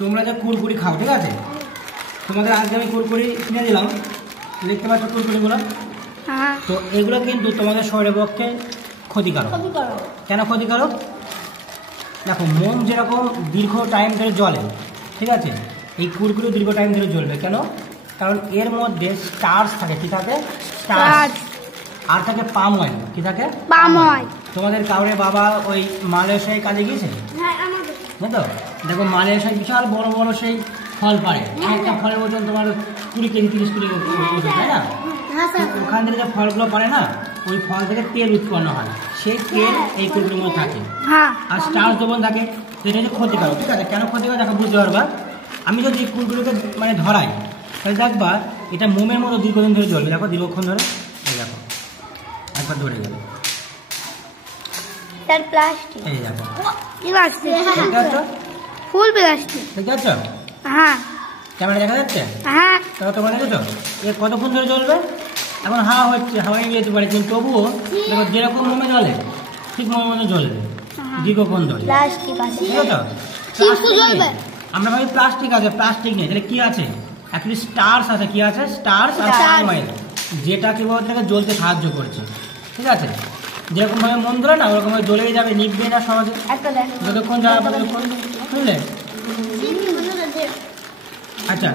তোমরা যে কুরকুরি খাও, ঠিক আছে, তোমাদের আজকে আমি কুরকুরি কিনে দিলাম, দেখতে পাচ্ছ কুরকুরিগুলো। তো এগুলো কিন্তু তোমাদের শরীরের পক্ষে ক্ষতিকারক। কেন ক্ষতিকারক? দেখো, মোম যেরকম দীর্ঘ টাইম ধরে জ্বলে, ঠিক আছে, এই কুরকুরি দীর্ঘ টাইম ধরে জ্বলবে। কেন? কারণ এর মধ্যে স্টার্চ থাকে। কি থাকে? স্টার্চ। আর থাকে পাম অয়েল। কি থাকে? Palm oil. তোমাদের কাউরে বাবা ওই মালয়েশিয়ায় কাজে গিয়েছে, বুঝলো তো? দেখো, মালয়েশিয়ায় বিশাল বড় বড় সেই ফল পারে, একটা ফলের ওজন তোমার 20 কেজি 30 কেজি ওজন, তাই না? ওখান থেকে যে ফলগুলো পারে না, ওই ফল থেকে তেল উৎপন্ন হয়, সেই তেল এই কুরকুরির মধ্যে থাকে। আর স্টার্চ দ্রবণ থাকে, যেটা হচ্ছে ক্ষতিকারক। ঠিক আছে, কেন ক্ষতিকারক দেখো বুঝতে পারবা। আমি যদি কুরকুরিকে মানে ধরাই, তাহলে দেখবা এটা মোমের মতো দীর্ঘদিন ধরে জ্বলবে। দেখো, দীর্ঘক্ষণ ধরে, এই দেখো একবার ধরে গেল, এই দেখো ফুল প্লাস্টিক। দেখতে পাচ্ছ? ক্যামেরা দেখা যাচ্ছে? তোমরা দেখেছো এ কতক্ষণ ধরে জ্বলবে? এখন হাওয়া হচ্ছে, হাওয়ায় যেতে পারে, কিন্তু তবুও দেখো যেরকম মোমে জ্বলে ঠিক মোমের মতো জ্বলবে দীর্ঘক্ষণ ধরে। আমরা ভাবি প্লাস্টিক আছে, প্লাস্টিক নেই। তাহলে কি আছে? অ্যাকচুয়ালি স্টার্চ আছে। কি আছে? স্টার্চ আর পাম অয়েল, যেটা কি বলতে জ্বলতে সাহায্য করছে। ঠিক আছে, যেরকম ভাবে মন ধরে না, ওরকম ভাবে জ্বলেই যাবে, নিভবে না সহজে, যতক্ষণ যাওয়া, বুঝলে? আচ্ছা।